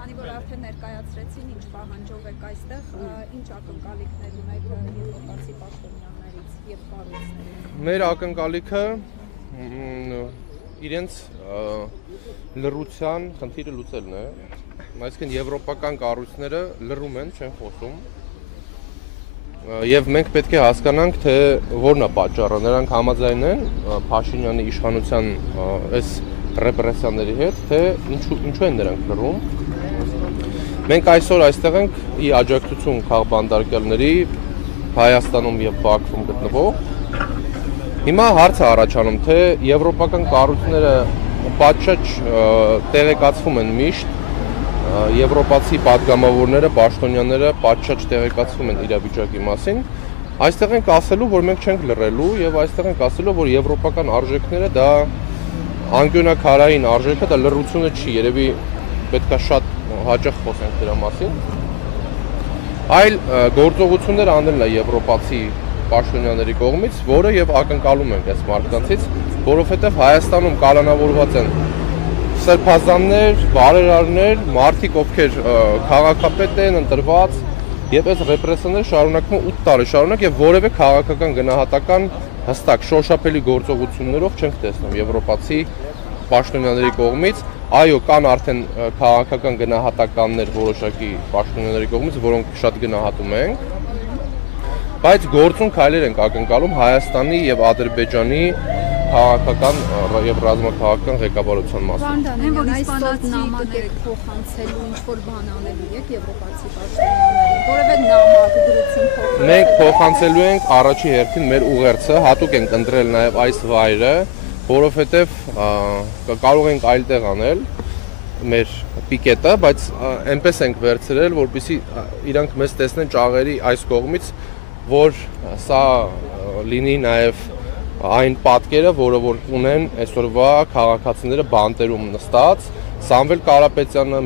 Քանի որ արդեն ներկայացրեցին, ինչ պահանջով եք այստեղ, ինչ ակնկալիքներ ունեք եվրոպացի պաշտոնյաներից եւ կառույցներից։ Մեր ակնկալիքը իրենց լռության խնդիրը լուծելն է, այսինքն եվրոպական կառույցները լռում են, չեն խոսում։ Եվ մենք պետք է հասկանանք, թե որն է պատճառը, նրանք համաձայն են Փաշինյանի իշխանության այս ռեպրեսիաների հետ, թե ինչու են նրանք լռում։ Մենք այսօր այստեղ ենք ի աջակցություն քաղբանդարկյալների Հայաստանում եւ Բաքվում գտնվող։ Հիմա հարց է առաջանում, թե եվրոպական կառույցները պատշաճ տեղեկացվում են միշտ, եվրոպացի պատգամավորները, պաշտոնյաները պատշաճ տեղեկացվում են իրավիճակի մասին։ Այստեղ ենք ասելու, որ մենք չենք լռելու եւ այստեղ ենք ասելու, որ եվրոպական արժեքները դա անկյունաքարային արժեքը, դա լռությունը չի, երևի պետքա շատ հաճախ խոսենք դրա մասին։ Այլ գործողություններ անելն է եվրոպացի պաշտոնյաների կողմից, որը եւ ակնկալում ենք այս մարդկանցից, որովհետեւ Հայաստանում կալանավորված են սրբազաններ, բարերարներ, մարդիկ, ովքեր քաղաքապետ են ընտրված, եւ այս ռեպրեսիաները շարունակվում են 8 տարի շարունակ եւ որևէ քաղաքական գնահատական հստակ շոշափելի գործողություններով չենք տեսնում եվրոպացի պաշտոնյաների կողմից։ Այո, կան արդեն քաղաքական գնահատականներ որոշակի պաշտոնյաների կողմից, որոնք շատ գնահատում ենք, բայց գործուն քայլեր ենք ակնկալում Հայաստանի եւ Ադրբեջանի քաղաքական եւ ռազմաքաղաքական ղեկավարության մասին։ Այն որ իսպանացի նամակ եք փոխանցելու, ինչ որ բան անելու եք եվրոպացի պաշտոնյաներին, որևէ նամակ դրեցին փոխանցել։ Մենք փոխանցելու ենք առաջի հերթին մեր ուղերձը, հատուկ ենք ընտրել նաեւ այս վայրը, որովհետեւ կարող ենք այլտեղ անել մեր պիկետը, բայց այնպես ենք վերցրել, որպեսզի իրանք մեզ տեսնեն ճաղերի այս կողմից, որ սա լինի նաեւ այն պատկերը, որը որ ունեն այսօրվա քաղաքացիները բանտերում նստած, Սամվել Կարապետյանը,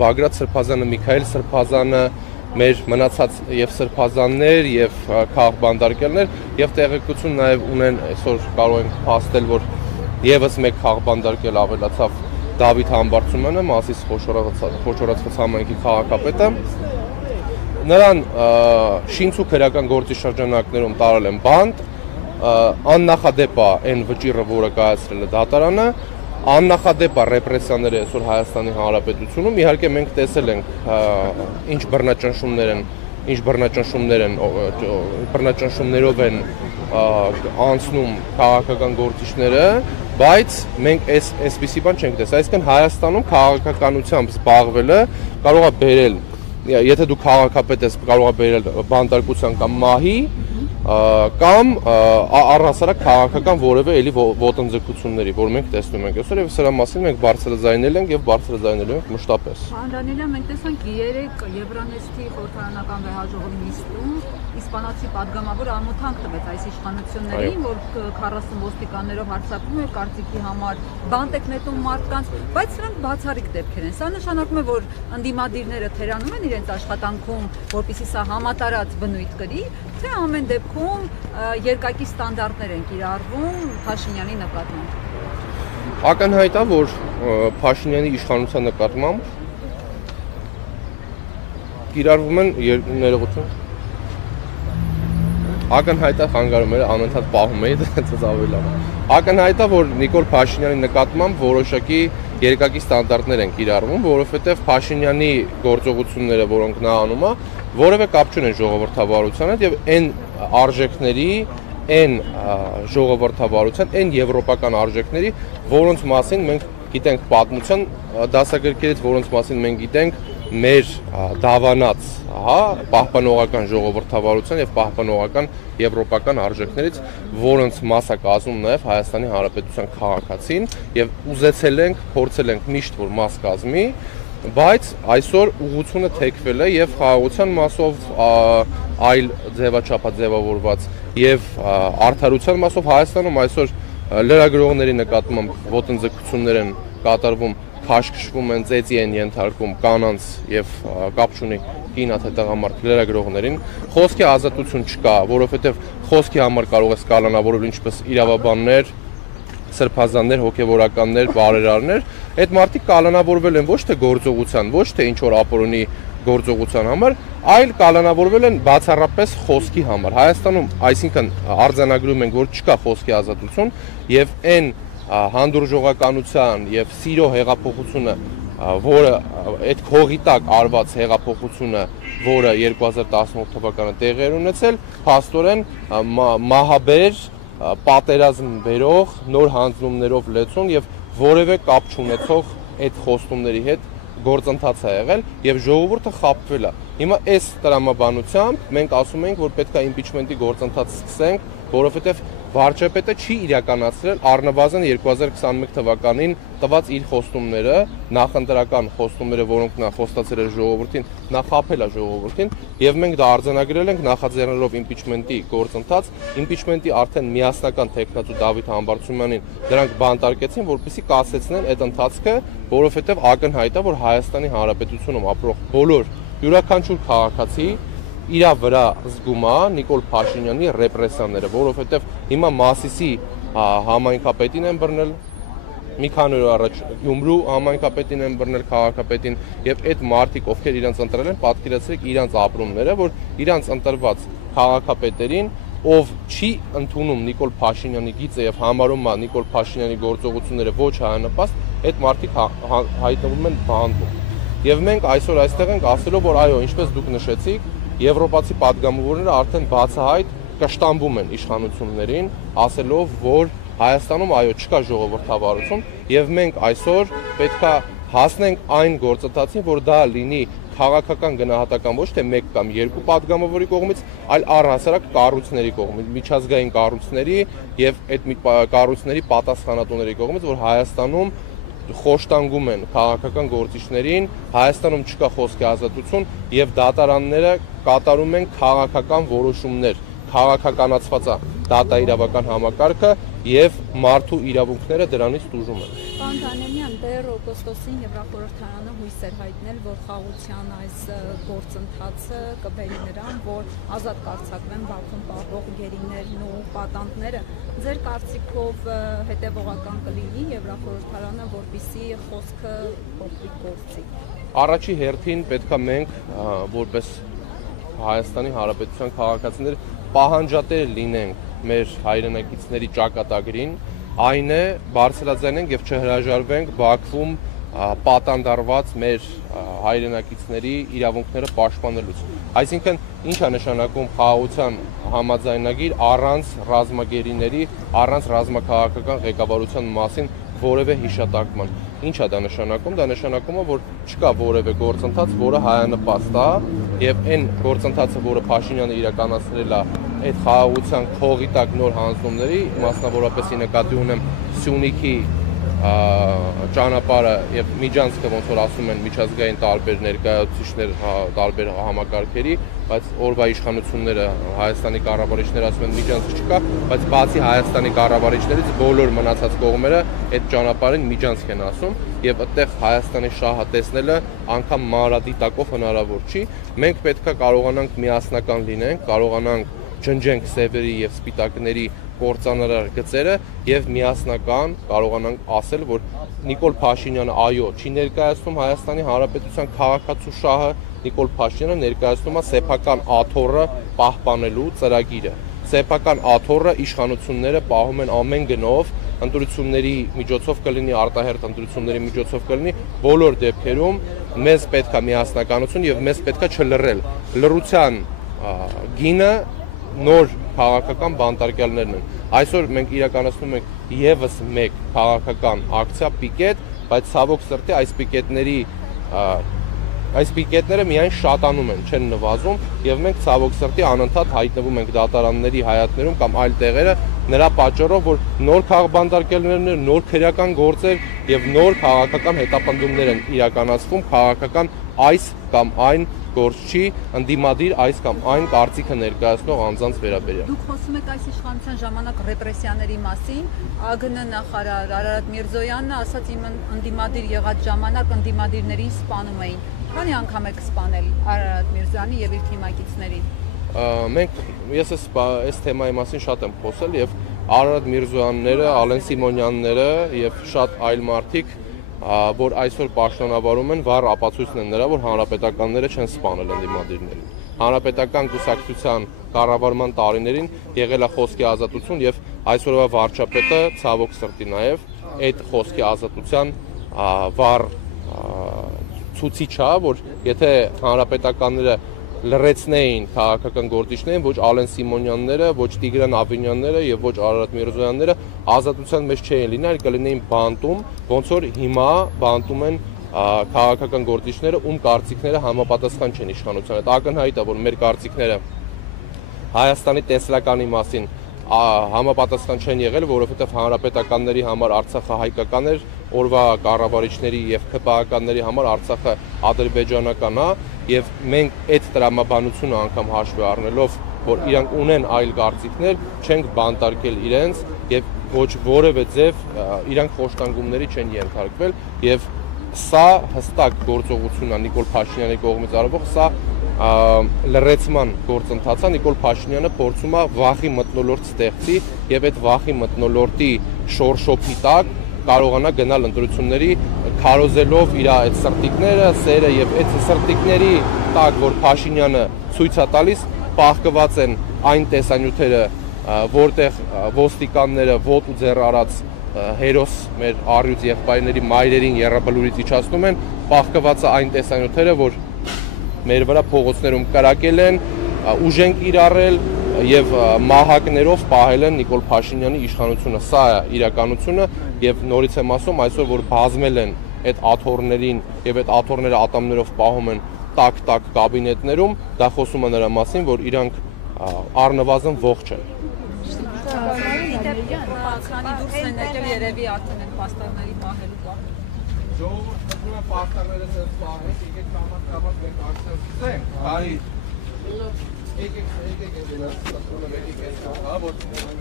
Բագրատ Սրբազանը, Միքայել Սրբազանը, մեր մնացած եւ սրբազաններ եւ քաղբանդարկյալներ եւ տեղեկություն նաեւ ունեն, այսօր կարող ենք փաստել, որ եւս մեկ քաղբանդարկյալ ավելացավ Դավիթ Համբարձումյանը, Մասիս խոշորացված համայնքի քաղաքապետը։ Նրան շինցու քրական գործի շրջանակներում տարել են բանտ, աննախադեպ է այն վճիռը, որը կայացրել է դատարանը, աննախադեպ է ռեպրեսիաները այսօր Հայաստանի Հանրապետությունում, իհարկե մենք տեսել ենք ինչ բռնաճնշումներով են անցնում քաղաքական գործիչները, բայց մենք այսպիսի բան չենք տեսել, այսինքն Հայաստանում քաղաքականությամբ զբաղվելը կարող է բերել, եթե դու քաղաքապետ ես, կարող է բերել բանտարկության կամ մահի, կամ առհասարակ քաղաքական որևէ էլի ոտնձգությունների, որ մենք տեսնում ենք այսօր եւ սրա մասին մենք բարձրաձայնել ենք եւ բարձրաձայնելու ենք մշտապես։ Պարոն Դանիելյան, մենք տեսանք 3 Եվրանեստի խորհրդարանական վեհաժողովի նիստում իսպանացի պատգամավոր ամոթանք տվեց այս իշխանություններին, որ 40 ոստիկաններով հարձակվում է կարծիքի համար, բանտ եք նետում մարդկանց, բայց սրանք բացառիկ դեպքեր են։ Սա նշանակում է, որ ընդդիմադիրները թերանում են իրենց աշխատանքում, որպեսզի սա համատարած բնույթ կրի, թե ամեն դեպքում երկակի ստանդարտներ են կիրառվում Փաշինյանի նկատմամբ։ Ակնհայտ է, որ Փաշինյանի իշխանության նկատմամբ կիրառվում են ներողություն։ Ակնհայտ է խանգարումները անընդհատ պահում էի, դա ավելի լավ։ Ակնհայտ է, որ Նիկոլ Փաշինյանի նկատմամբ որոշակի երկակի ստանդարտներ են կիրառվում, որովհետև Փաշինյանի գործողությունները, որոնք նա անում է, որևէ կապ չունեն ժողովրդավարության հետ եւ այն արժեքների, այն ժողովրդավարության, այն եվրոպական արժեքների, որոնց մասին մենք գիտենք պատմության դասագրքերից, որոնց մասին մենք գիտենք մեր դավանած, պահպանողական ժողովրդավարության եւ պահպանողական եվրոպական արժեքներից, որոնց մասը կազմում նաեւ Հայաստանի Հանրապետության քաղաքացին եւ ուզեցել ենք, փորձել ենք միշտ որ մաս կազմի, բայց այսօր ուղղությունը թեքվել է եւ խաղաղության մասով այլ ձևաչափաձևավորված եւ արդարության մասով Հայաստանում այսօր լրագրողների նկատմամբ ոտնձգություններ են կատարվում, քաշքշվում են, ծեծի են ենթարկում կանանց եւ կապ չունի կինա թե տղամարդ լրագրողներին, խոսքի ազատություն չկա, որովհետեւ խոսքի համար կարող է կալանավորել ինչպես իրավաբաններ, սրբազաններ, հոգևորականներ, բարերարներ, այդ մարդիկ կալանավորվել են ոչ թե գործողության, ոչ թե ինչ որ ապօրինի գործողության համար, այլ կալանավորվել են բացառապես խոսքի համար։ Հայաստանում, այսինքն արձանագրում ենք, որ չկա խոսքի ազատություն եւ այն հանդուրժողականության եւ սիրո հեղափոխությունը, որը այդ քողի տակ արված հեղափոխությունը, որը 2018 թվականը տեղի էր ունեցել, փաստորեն մահաբեր, պատերազմ բերող, նոր հանձնումներով լեցուն եւ որևէ կապ չունեցող այդ խոստումների հետ գործընթաց է եղել եւ ժողովուրդը խաբվել է։ Հիմա այս տրամաբանությամբ մենք ասում ենք, որ պետք է իմպիչմենտի գործընթաց սկսենք, որովհետեւ վարչապետը չի իրականացրել առնվազն 2021 թվականին տված իր խոստումները, նախընտրական խոստումները, որոնք նա խոստացել էր ժողովրդին, նա խաբել է ժողովրդին եւ մենք դա արձանագրել ենք նախաձեռնելով իմպիչմենտի գործընթաց, իմպիչմենտի արդեն միասնական տեխնացու Դավիթ Համբարձումյանին դրանք բանտարկեցին, որպեսզի կասեցնեն այդ ընթացքը, որովհետեւ ակնհայտ է, որ Հայաստանի Հանրապետությունում ապրող բոլոր յուրաքանչյուր քաղաքացի իրա վրա զգում է Նիկոլ Փաշինյանի ռեպրեսիաները, որովհետև հիմա Մասիսի համայնքապետին են բռնել, մի քանի օր առաջ Գյումրու համայնքապետին են բռնել, քաղաքապետին, եւ այդ մարդիկ, ովքեր իրենց ընտրել են, պատկերացրեք իրանց ապրումները, որ իրանց ընտրված քաղաքապետերին, ով չի ընդունում Նիկոլ Փաշինյանի գիծը եւ համարում է Նիկոլ Փաշինյանի գործողությունները ոչ հայանպաստ, այդ մարդիկ հայտնվում են բանտում։ Եվ մենք այսօր այստեղ ենք ասելով, որ այո, ինչպես դուք նշեցիք, եվրոպացի падգամավորները արդեն բացահայտ կշտամբում են իշխանություններին, ասելով, որ Հայաստանում այո չկա ժողովրդավարություն եւ մենք այսօր պետքա հասնենք այն գործընթացին, որ դա լինի քաղաքական գնահատական ոչ թե 1 կամ 2 падգամավորի կողմից, այլ առհասարակ կառույցների կողմից, միջազգային կառույցների եւ այդ կառույցների պատասխանատուների կողմից, որ Հայաստանում խոշտանգում են քաղաքական գործիչներին, Հայաստանում չկա խոսքի ազատություն եւ դատարանները կատարում են քաղաքական որոշումներ, քաղաքականացված է դատաիրավական համակարգը եւ մարդու իրավունքները դրանից տուժում են։ Պարոն Դանիելյան, դեռ օգոստոսին Եվրախորհրդարանը հույս էր հայտնել, որ խաղաղության այս գործընթացը կբերի նրան, որ ազատ կարձակվեն Բաքվում պահվող գերիներն ու պատանդները։ Ձեր կարծիքով հետևողական կլինի Եվրախորհրդարանը, որպեսզի խոսքը փոխվի գործի։ Առաջի հերթին պետքա մենք որպես Հայաստանի Հանրապետության քաղաքացիներ պահանջատեր լինենք մեր հայրենակիցների ճակատագրին, այն է բարձրաձայնենք եւ չհրաժարվենք Բաքվում պատանդարված մեր հայրենակիցների իրավունքները պաշտպանելուց։ Այսինքն ինչ է նշանակում խաղաղության համաձայնագիր առանց ռազմագերիների, առանց ռազմաքաղաքական ղեկավարության մասին որևէ հիշատակման։ Ինչ է դա նշանակում։ Դա նշանակում է, որ չկա որևէ գործընթաց, որը հայանպաստ է, եւ այն գործընթացը, որը Փաշինյանը իրականացրել է այդ խաղաղության քողի տակ նոր հանձնումների, մասնավորապես նկատի ունեմ Սյունիքի ճանապարհը եւ Միջանցքը, ոնց որ ասում են միջազգային տարբեր ներկայացուցիչներ տարբեր համակարգերի, բայց օրվա իշխանությունները Հայաստանի կառավարիչները ասում են Միջանցք չկա, բայց բացի Հայաստանի կառավարիչներից բոլոր մնացած կողմերը այդ ճանապարհին Միջանցք են ասում եւ այդտեղ Հայաստանի շահը տեսնելը անգամ մանրադիտակով հնարավոր չի։ Մենք պետքա կարողանանք միասնական լինենք, կարողանանք ջնջենք սևերի եւ սպիտակների կործանարար գծերը եւ միասնական կարողանանք ասել, որ Նիկոլ Փաշինյանը այո, չի ներկայացնում Հայաստանի Հանրապետության քաղաքացու շահը, Նիկոլ Փաշինյանը ներկայացնում է սեփական աթոռը պահպանելու ծրագիրը։ Սեփական աթոռը իշխանությունները պահում են ամեն գնով, ընտրությունների միջոցով կլինի, արտահերթ ընտրությունների միջոցով կլինի, բոլոր դեպքերում մեզ պետք է միասնականություն եւ մեզ պետք է չլռել։ Լռության գինը նոր քաղաքական բանտարկյալներն են։ Այսօր մենք իրականացնում ենք եւս մեկ քաղաքական ակցիա պիկետ, բայց ցավոք սրտի այս պիկետները միայն շատանում են, չեն նվազում եւ մենք ցավոք սրտի անընդհատ հայտնվում ենք դատարանների հայատներում կամ այլ տեղերը նրա պատճառով, որ նոր քաղաքբանտարկյալներ, նոր քրեական գործեր եւ նոր քաղաքական հետապնդումներ են իրականացվում քաղաքական այս կամ այն գործչի ընդդիմադիր այս կամ այն կարծիքը ներկայացնող անձանց վերաբերյալ։ Դուք խոսում եք այս իշխանության ժամանակ ռեպրեսիաների մասին, ԱԳՆ նախարար Արարատ Միրզոյանն ասաց իմ ընդդիմադիր եղած ժամանակ ընդդիմադիրներին սպանում էին։ Քանի անգամ եք սպանել Արարատ Միրզոյանին եւ իր թիմակիցներին։ Մենք ես այս թեմայի մասին շատ եմ խոսել եւ Արարատ Միրզոյանները, Ալեն Սիմոնյանները եւ շատ այլ մարդիկ, որ այսօր պաշտոնավարում են, վառ ապացույցն են նրա, որ հանրապետականները չեն սպանել ընդդիմադիրներին։ Հանրապետական կուսակցության կառավարման տարիներին եղել է խոսքի ազատություն եւ այսօրվա վարչապետը ցավոք սրտի նաեւ այդ խոսքի ազատության վառ ցուցիչ է, որ եթե հանրապետականները լրացնեին քաղաքական գործիչներին, ոչ Ալեն Սիմոնյանները, ոչ Տիգրան Ավինյանները եւ ոչ Արարատ Միրզոյանները ազատության մեջ չէին լինի, այլ կլինեին բանտում, ոնց որ հիմա բանտում են քաղաքական գործիչները, ում կարծիքները համապատասխան չեն իշխանության հետ։ Ակնհայտ է, որ մեր կարծիքները Հայաստանի տեսլականի մասին համապատասխան չեն եղել, որովհետև հանրապետականների համար Արցախը հայկական էր, օրվա կառավարիչների եւ ԿՊԱ-ականների համար Արցախը ադրբեջանական է, եւ մենք այդ տրամաբանությունը անգամ հաշվի առնելով, որ իրանք ունեն այլ կարծիքներ, չենք բանտարկել իրենց եւ ոչ որևէ ձև իրանք խոշտանգումների չեն ենթարկվել եւ սա հստակ գործողություն է Նիկոլ Փաշինյանի կողմից արվող, սա լրացման գործընթացը Նիկոլ Փաշինյանը փորձում է վախի մթնոլորտ ստեղծի եւ այդ վախի մթնոլորտի շորշոփի տակ կարողանա գնալ ընտրությունների քարոզելով իր այդ սրտիկները, սերը եւ այդ սրտիկների տակ, որ Փաշինյանը ցույց է տալիս, պահկված են այն տեսանյութերը, որտեղ ոստիկանները ոտու ձեռ արած հերոս մեր առյուծ եղբայրների մայրերին երրաբլուրից իջացնում են, պահկված է այն տեսանյութերը, որ մեր վրա փողոցներում կրակել են, ուժ են կիրառել եւ մահակներով պահել են Նիկոլ Փաշինյանի իշխանությունը։ Սա է իրականությունը եւ նորից եմ ասում, այսօր որ բազմել են այդ աթոռներին եւ այդ աթոռները ատամներով պահում են տակ կաբինետներում, դա խոսում է նրա մասին, որ իրանք առնվազն ողջ են։ Քանի դուրս են եկել երևի արդեն են պաստառների պահելու բանը։ Ժողովուրդ մտնում է պաստառները սենց պահեն, եկեք կամաց մենք ակցիա բարի եկեք հա որ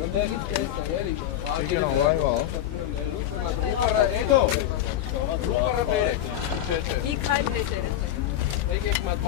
ընդդեղից տեսնեն էլի ակել լայվ ա հետո լուկարը բերեք չէ Մի քայլ հետերը եկեք մատ